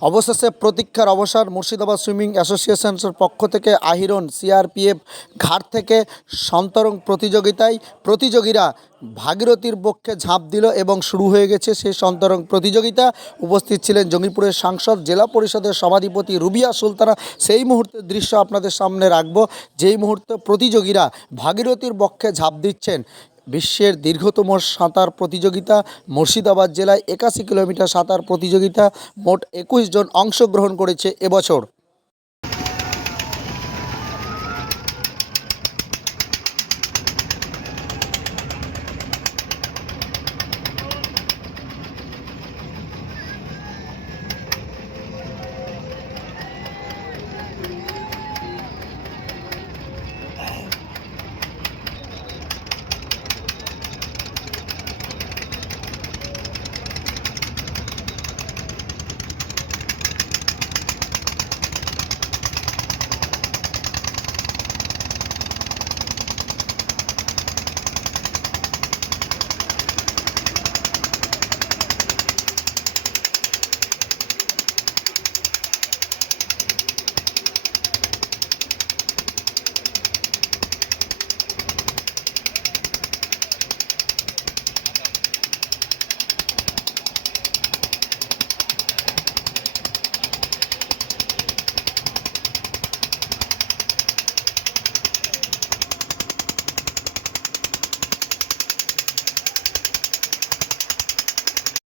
অবশেষে প্রতীক্ষার অবসান মুর্শিদাবাদ সুইমিং অ্যাসোসিয়েশনের পক্ষ থেকে আহিরন সিআরপিএফ ঘাট থেকে সন্তরং প্রতিযোগিতায় প্রতিযোগীরা ভাগীরথীর পক্ষে ঝাঁপ দিল এবং শুরু হয়ে গেছে সেই সন্তরং প্রতিযোগিতা। উপস্থিত ছিলেন জঙ্গিপুরের সাংসদ, জেলা পরিষদের সভাধিপতি রুবিয়া সুলতানা। সেই মুহূর্তের দৃশ্য আপনাদের সামনে রাখব। যেই মুহূর্তে প্রতিযোগীরা ভাগীরথীর পক্ষে ঝাঁপ দিচ্ছেন বিশ্বের দীর্ঘতম সাঁতার প্রতিযোগিতা মুর্শিদাবাদ জেলায় একাশি কিলোমিটার সাঁতার প্রতিযোগিতা মোট একুশ জন অংশগ্রহণ করেছে এবছর।